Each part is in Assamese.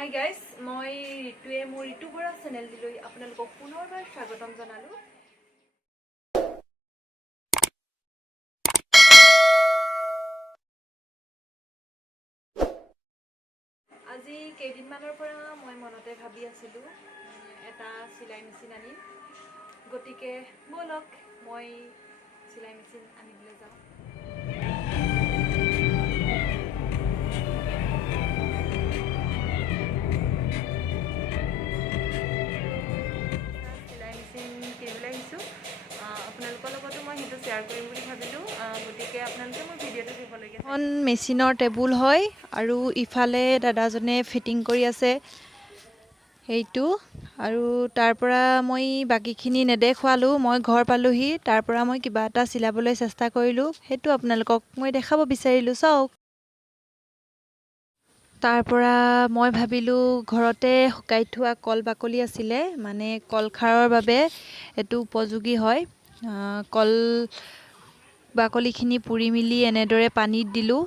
Hi guys, মই ঋতুৱে মোৰ ঋতু borah চেনেল দিলৈ আপোনালোকক পুনৰবাৰ স্বাগতম জনালো। আজি কেইদিনমানৰ পৰা মই মনতে ভাবি আছিলো এটা সিলাই মেচিন আনিম। গতিকে বলক মই সিলাই মেচিন আনিবলৈ যাওঁ। এখন মেচিনৰ টেবুল হয় আৰু ইফালে দাদাজনে ফিটিং কৰি আছে এইটো আৰু তাৰ পৰা মই বাকিখিনি নেদেখুৱালো। মই ঘৰ পালোহি, তাৰ পৰা মই কিবা এটা চিলাবলৈ চেষ্টা কৰিলো, সেইটো আপোনালোকক মই দেখাব বিচাৰিলো। চাওক, তাৰ পৰা মই ভাবিলো ঘৰতে শুকাই থোৱা কল বাকলি আছিলে, মানে কলখাৰৰ বাবে এটো উপযোগী হয়। কল বাকলিখিনি পুৰি মিলি এনেদৰে পানীত দিলো।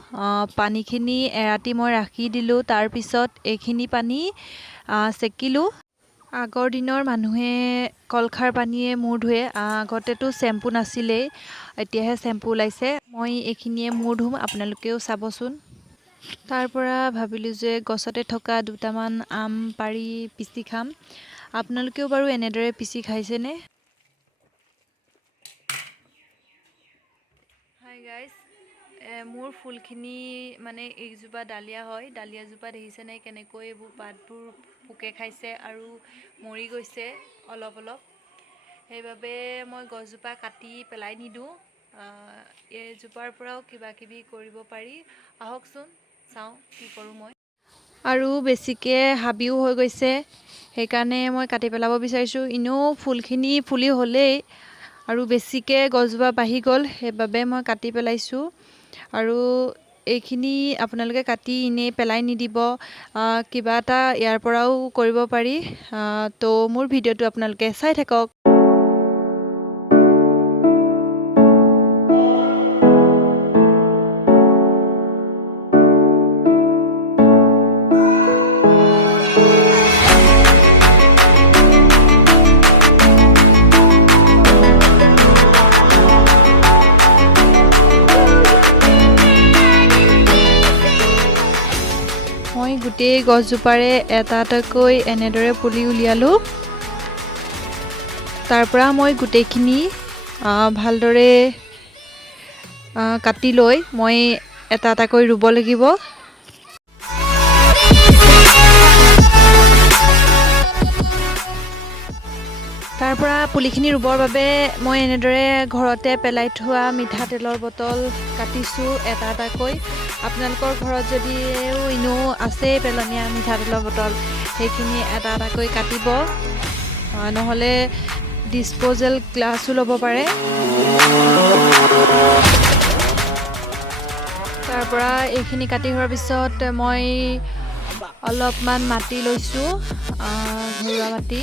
পানীখিনি এৰাতি মই ৰাখি দিলো। তাৰ পিছত এইখিনি পানী সেকিলো। আগৰ দিনৰ মানুহে কলখাৰ পানীয়ে মূৰ ধুৱে। আগতেতো শ্যাম্পু নাছিলেই, এতিয়াহে শ্যাম্পু ওলাইছে। মই এইখিনিয়ে মূৰ ধুম, আপোনালোকেও চাবচোন। তাৰ পৰা ভাবিলো যে গছতে থকা দুটামান আম পাৰি পিচি খাম। আপোনালোকেও বাৰু এনেদৰে পিচি খাইছেনে? হাই গাইজ, মোৰ ফুলখিনি মানে এইজোপা ডালিয়া হয়। ডালিয়াজোপা দেখিছেনে কেনেকৈ এইবোৰ পাতবোৰ পোকে খাইছে আৰু মৰি গৈছে অলপ অলপ। সেইবাবে মই গছজোপা কাটি পেলাই নিদিওঁ। এইজোপাৰ পৰাও কিবা কিবি কৰিব পাৰি। আহকচোন চাওঁ কি কৰোঁ মই। আৰু বেছিকৈ হাবিও হৈ গৈছে, সেইকাৰণে মই কাটি পেলাব বিচাৰিছোঁ। এনেও ফুলখিনি ফুলি হ'লেই আৰু বেছিকৈ গছজোপা বাঢ়ি গ'ল, সেইবাবে মই কাটি পেলাইছোঁ। আৰু এইখিনি আপোনালোকে কাটি এনেই পেলাই নিদিব, কিবা এটা ইয়াৰ পৰাও কৰিব পাৰি। তো মোৰ ভিডিঅ'টো আপোনালোকে চাই থাকক। মই গোটেই গছজোপাৰে এটা এটাকৈ এনেদৰে পুলি উলিয়ালোঁ। তাৰ পৰা মই গোটেইখিনি ভালদৰে কাটি লৈ মই এটা এটাকৈ ৰুব লাগিব। তাৰ পৰা পুলিখিনি ৰুবৰ বাবে মই এনেদৰে ঘৰতে পেলাই থোৱা মিঠাতেলৰ বটল কাটিছোঁ এটা এটাকৈ। আপোনালোকৰ ঘৰত যদিও এনেও আছে পেলনীয়া মিঠাতেলৰ বটল, সেইখিনি এটা এটাকৈ কাটিব, নহ'লে ডিছপ'জেল গ্লাছো ল'ব পাৰে। তাৰ পৰা এইখিনি কাটি হোৱাৰ পিছত মই অলপমান মাটি লৈছোঁ, ঘৰুৱা মাটি।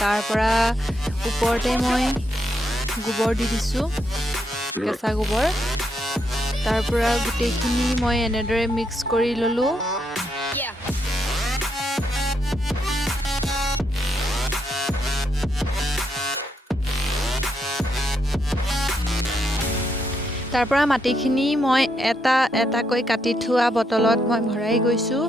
তাৰ পৰা ওপৰতে মই গোবৰ দি দিছোঁ, কেঁচা গোবৰ। তাৰ পৰা গোটেইখিনি মই এনেদৰে মিক্স কৰি ল'লোঁ। তাৰ পৰা মাটিখিনি মই এটা এটাকৈ কাটি থোৱা বটলত মই ভৰাই গৈছোঁ।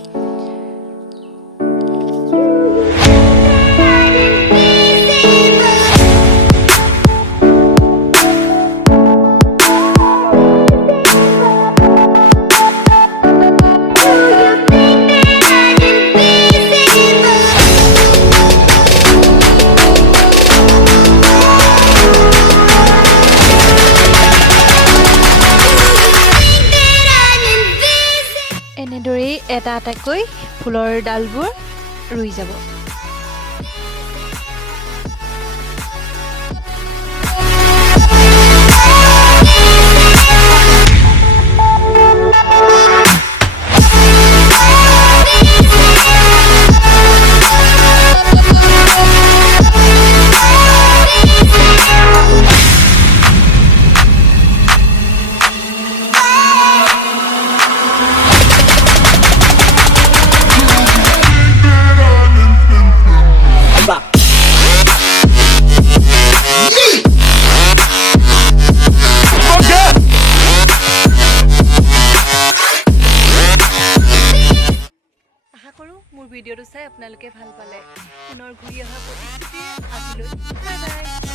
এনেদৰেই এটা এটাকৈ ফুলৰ ডালবোৰ ৰুই যাব। মোৰ ভিডিঅ'টো চাই আপোনালোকে ভাল পালে। পুনৰ ঘূৰি অহা প্ৰতিশ্ৰুতিৰে আজিলৈ বাই বাই।